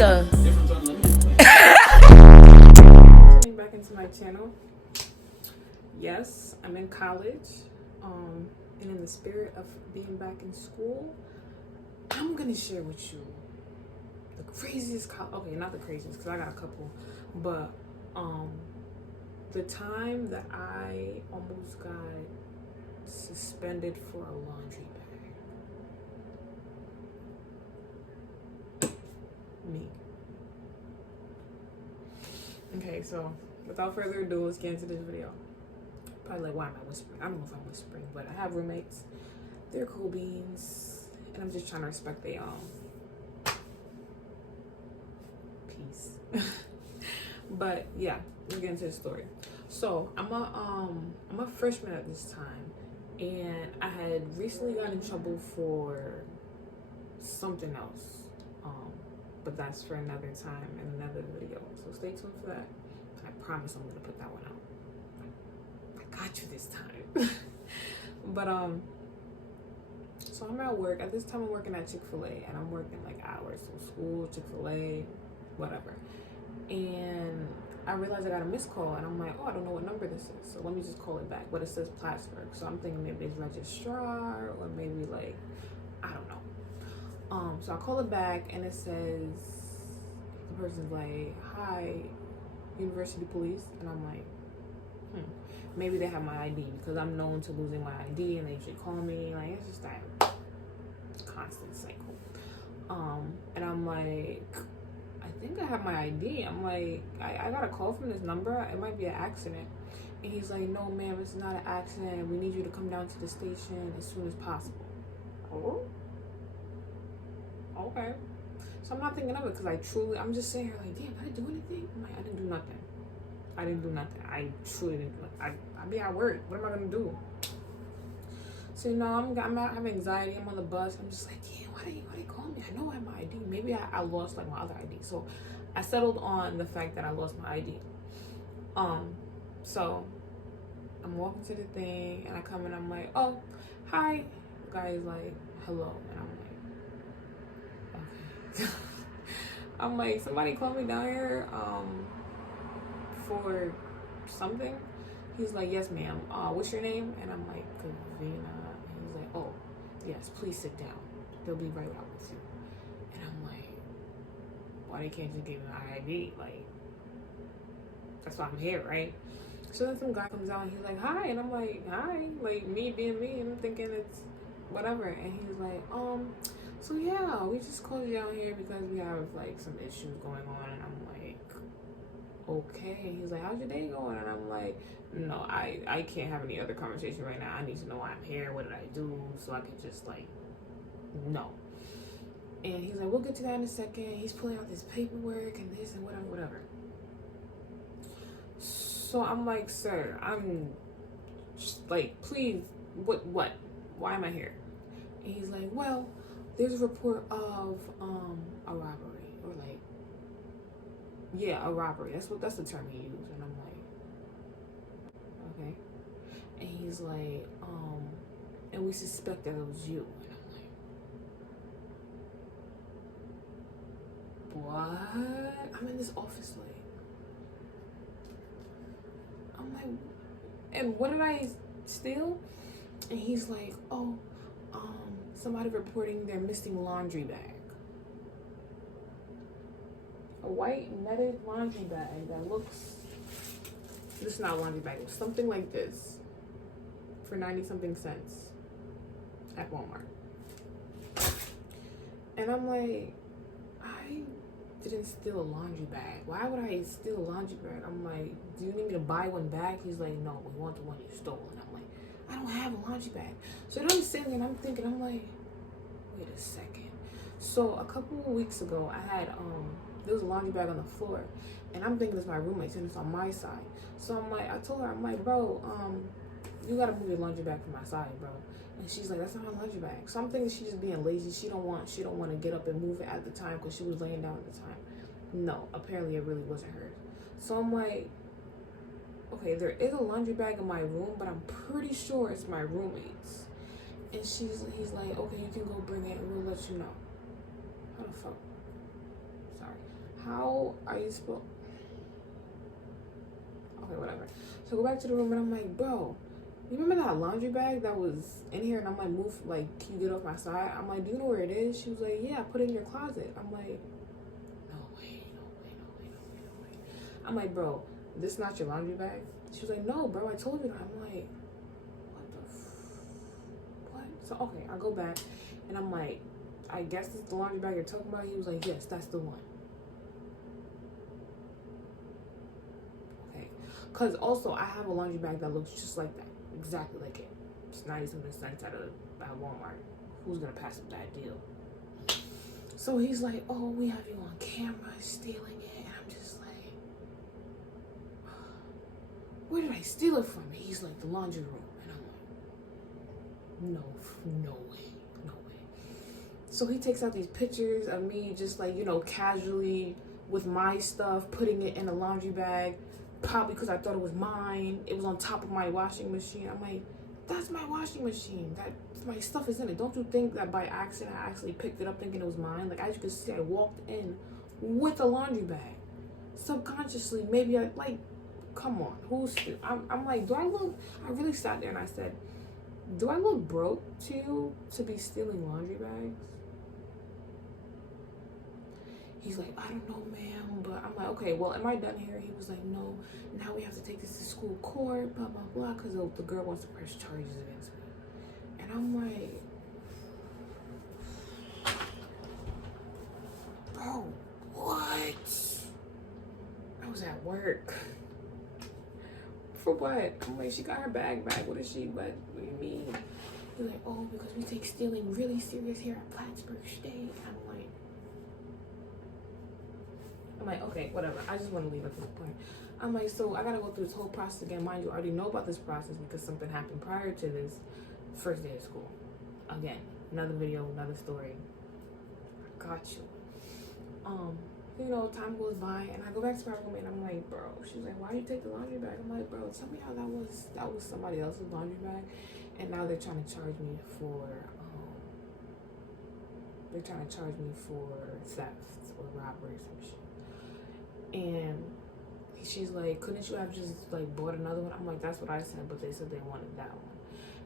nigga. Turning back into my channel. Yes, I'm in college. And in the spirit of being back in school, I'm gonna share with you the craziest okay, not the craziest, because I got a couple, but the time that I almost got suspended for a laundry bag. Me. Okay, so without further ado, let's get into this video. Probably like, why am I whispering? I don't know if I'm whispering, but I have roommates. They're cool beans, and I'm just trying to respect their peace. But yeah, let's get into the story. So I'm a freshman at this time, and I had recently gotten in trouble for something else. But that's for another time and another video. So stay tuned for that. I promise I'm gonna put that one out. I got you this time. But so I'm at work. At this time I'm working at Chick-fil-A, and I'm working like hours. So school, Chick-fil-A, whatever. And I realized I got a missed call, and I'm like, oh, I don't know what number this is. So let me just call it back. But it says Plattsburgh. So I'm thinking maybe it's registrar, or maybe like, I don't know. So I call it back, and it says, the person's like, hi, University Police. And I'm like, maybe they have my ID, because I'm known to losing my ID, and they usually call me. Like, it's just that constant cycle. And I'm like, I think I have my ID. I'm like, I got a call from this number. It might be an accident. And he's like, no, ma'am, it's not an accident. We need you to come down to the station as soon as possible. Oh? Okay. So I'm not thinking of it, because I'm just sitting here like, damn, did I do anything? I'm like, I didn't do nothing. I truly didn't do nothing. I be at work. What am I going to do? So, you know, I'm having anxiety. I'm on the bus. I'm just like, damn, why they call me? I know I have my ID. Maybe I lost like my other ID. So I settled on the fact that I lost my ID. So I'm walking to the thing, and I come in, I'm like, oh, hi. The guy is like, hello. And I'm like, okay. I'm like, somebody called me down here for something. He's like, yes, ma'am. What's your name? And I'm like, Kavina. And he's like, oh, yes, please sit down. They'll be right out with you. And I'm like, why they can't just give me my ID? Like, that's why I'm here, right? So then some guy comes out, and he's like, hi. And I'm like, hi. Like, me being me. And I'm thinking it's whatever. And he's like, so yeah, we just called you down here because we have like some issues going on. And I'm like, okay. And he's like, how's your day going? And I'm like, no, I can't have any other conversation right now. I need to know why I'm here. What did I do? So I can just like, no. And he's like, we'll get to that in a second. He's pulling out this paperwork and this and whatever. So I'm like, sir, I'm just like, please, what? Why am I here? And he's like, well, there's a report of a robbery, or like, yeah, a robbery. That's the term he used. And I'm like, okay. And he's like, and we suspect that it was you. And I'm like, what? I'm in this office, like, I'm like, and what did I steal? And he's like, oh, somebody reporting their missing laundry bag. A white netted laundry bag that looks, this is not a laundry bag, it was something like this for 90-something cents at Walmart. And I'm like, I didn't steal a laundry bag. Why would I steal a laundry bag? I'm like, do you need me to buy one back? He's like, no, we want the one you stole. And I'm like, I don't have a laundry bag. So then I'm sitting there and I'm thinking, I'm like, wait a second. So a couple of weeks ago, I had, there was a laundry bag on the floor, and I'm thinking it's my roommate's and it's on my side. So I'm like, I told her, I'm like, bro, you gotta move your laundry bag from my side, bro. And she's like, that's not my laundry bag. So I'm thinking she's just being lazy. She don't want to get up and move it at the time because she was laying down at the time. No, apparently it really wasn't hers. So I'm like, okay, there is a laundry bag in my room, but I'm pretty sure it's my roommate's. And he's like, okay, you can go bring it and we'll let you know. How the fuck? Sorry. how are you supposed... Okay, whatever. So I go back to the room and I'm like, bro, you remember that laundry bag that was in here? And I'm like, move, like, can you get off my side? I'm like, do you know where it is? She was like, yeah, put it in your closet. I'm like, no way. I'm like, bro, this not your laundry bag? She was like, no, bro, I told you that. I'm like, what? So, okay, I go back and I'm like, I guess this is the laundry bag you're talking about? He was like, yes, that's the one. Okay. Because also, I have a laundry bag that looks just like that. Exactly like it. It's 90-something cents at Walmart. Who's going to pass up that deal? So he's like, oh, we have you on camera stealing it. And I'm just like, where did I steal it from? He's like, the laundry room. And I'm like, no way. So he takes out these pictures of me just like, you know, casually with my stuff, putting it in a laundry bag, probably because I thought it was mine. It was on top of my washing machine. I'm like, that's my washing machine. That my stuff is in it. Don't you think that by accident I actually picked it up thinking it was mine? Like, as you can see, I walked in with a laundry bag. Subconsciously, maybe I, like, come on. I'm like, do I look... I really sat there and I said, do I look broke to you to be stealing laundry bags? He's like, I don't know, ma'am, but I'm like, okay, well, am I done here? He was like, no, now we have to take this to school court, blah, blah, blah, because the girl wants to press charges against me. And I'm like, bro, what? I was at work. For what? I'm like, she got her bag back. What is she? What do you mean? He's like, oh, because we take stealing really serious here at Plattsburgh State. I'm like, okay, whatever. I just want to leave at this point. I'm like, so I gotta go through this whole process again. Mind you, I already know about this process because something happened prior to this first day of school. Again, another video, another story. I got you. You know, time goes by and I go back to my room and I'm like, bro. She's like, why did you take the laundry bag? I'm like, bro, tell me how that was somebody else's laundry bag, and now they're trying to charge me for theft or robbery or some shit. And she's like, couldn't you have just like bought another one? I'm like, that's what I said, but they said they wanted that one.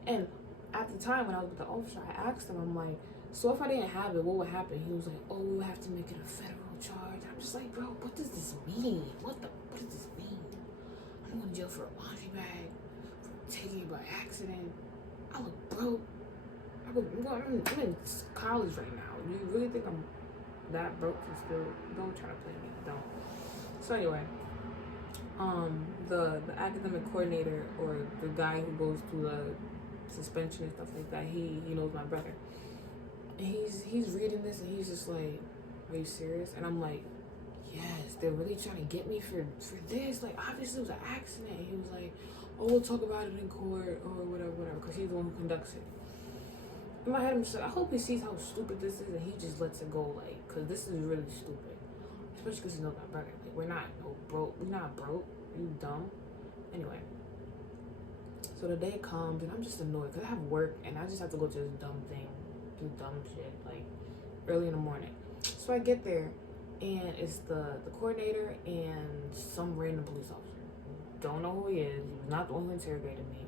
And at the time when I was with the officer, I asked him, I'm like, so if I didn't have it, what would happen? He was like, oh, we would have to make it a federal charge. I'm just like, bro, what does this mean? What does this mean? I'm going to jail for a laundry bag, for taking it by accident. I look broke. I'm in college right now. Do you really think I'm that broke and still? Don't try to play me. Don't. So anyway, the academic coordinator, or the guy who goes through the suspension and stuff like that, he knows my brother. And he's reading this and he's just like, are you serious? And I'm like, yes, they're really trying to get me for this. Like, obviously it was an accident. He was like, oh, we'll talk about it in court or whatever, because he's the one who conducts it. In my head, I'm just like, I hope he sees how stupid this is and he just lets it go, like, because this is really stupid. Especially because he knows my brother. Like, we're not broke. We're not broke. You dumb. Anyway. So the day comes and I'm just annoyed because I have work and I just have to go to this dumb thing. Do dumb shit, like, early in the morning. So I get there and it's the coordinator and some random police officer. Don't know who he is. He was not the one who interrogated me.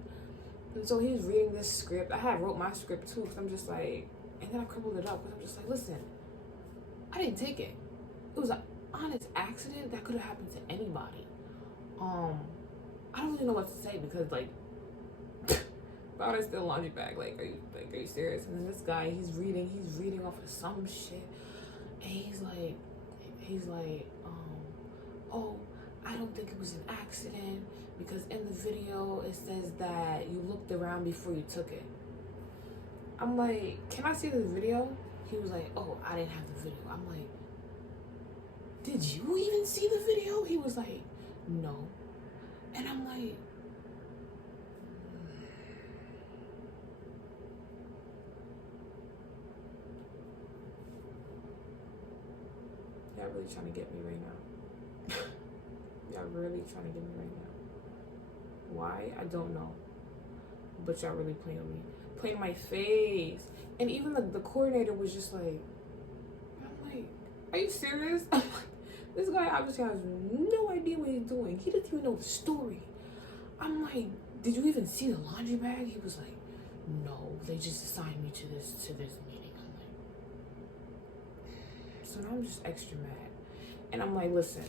And so he's reading this script. I had wrote my script too because I'm just like, and then I crumpled it up because I'm just like, listen, I didn't take it. It was an honest accident that could have happened to anybody. I don't really know what to say because, like, why would I steal a laundry bag? Like, are you serious? And then this guy, he's reading off of some shit, and he's like, oh, I don't think it was an accident because in the video it says that you looked around before you took it. I'm like, can I see the video? He was like, oh, I didn't have the video. I'm like, did you even see the video? He was like, no. And I'm like, y'all really trying to get me right now. Y'all really trying to get me right now. Why? I don't know. But y'all really playing with me. Playing in my face. And even the coordinator was just like, I'm like, are you serious? I'm like, This guy obviously has no idea what he's doing. He doesn't even know the story. I'm like, did you even see the laundry bag? He was like, no, they just assigned me to this meeting. I'm like, so now I'm just extra mad. And I'm like, listen.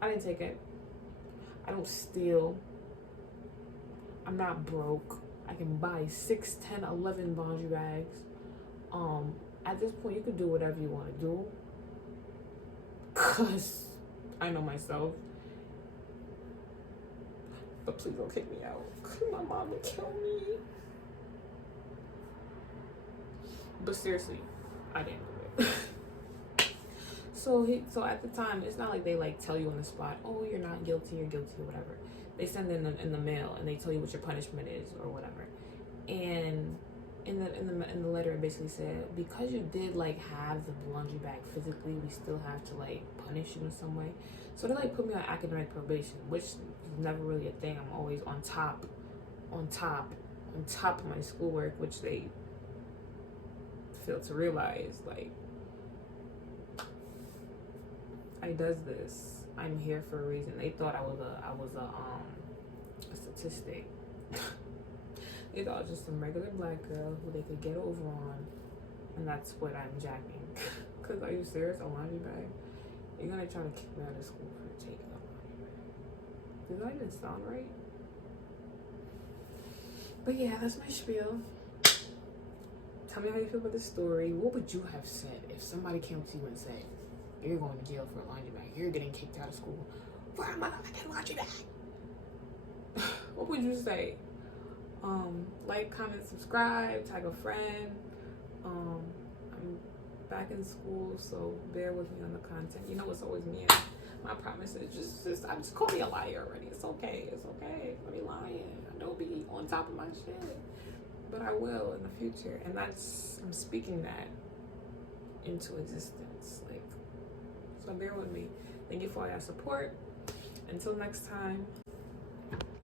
I didn't take it. I don't steal. I'm not broke. I can buy 6, 10, 11 laundry bags. At this point, you can do whatever you want to do. Cause I know myself. But please don't kick me out. Cause my mom would kill me. But seriously, I didn't do it. So at the time, it's not like they like tell you on the spot, oh, you're not guilty, you're guilty, or whatever. They send in the mail and they tell you what your punishment is or whatever. And in the letter, it basically said, because you did like have the laundry bag physically, we still have to like punish you in some way. So they like put me on academic probation, which is never really a thing. I'm always on top of my schoolwork, which they fail to realize. Like, I does this. I'm here for a reason. They thought I was a statistic. They thought I was just some regular black girl who they could get over on, and that's what I'm jacking. Cause are you serious? A laundry bag? You're gonna try to kick me out of school for taking a laundry bag? Does that even sound right? But yeah, that's my spiel. Tell me how you feel about this story. What would you have said if somebody came to you and said, you're going to jail for a laundry bag, you're getting kicked out of school for a motherfucking laundry bag? What would you say? Like, comment, subscribe, tag a friend. I'm back in school, so bear with me on the content. You know, it's always me. And my promise is just call me a liar already. It's okay. Let me lying. I don't be on top of my shit, but I will in the future, and I'm speaking that into existence. Like, so bear with me. Thank you for all your support. Until next time.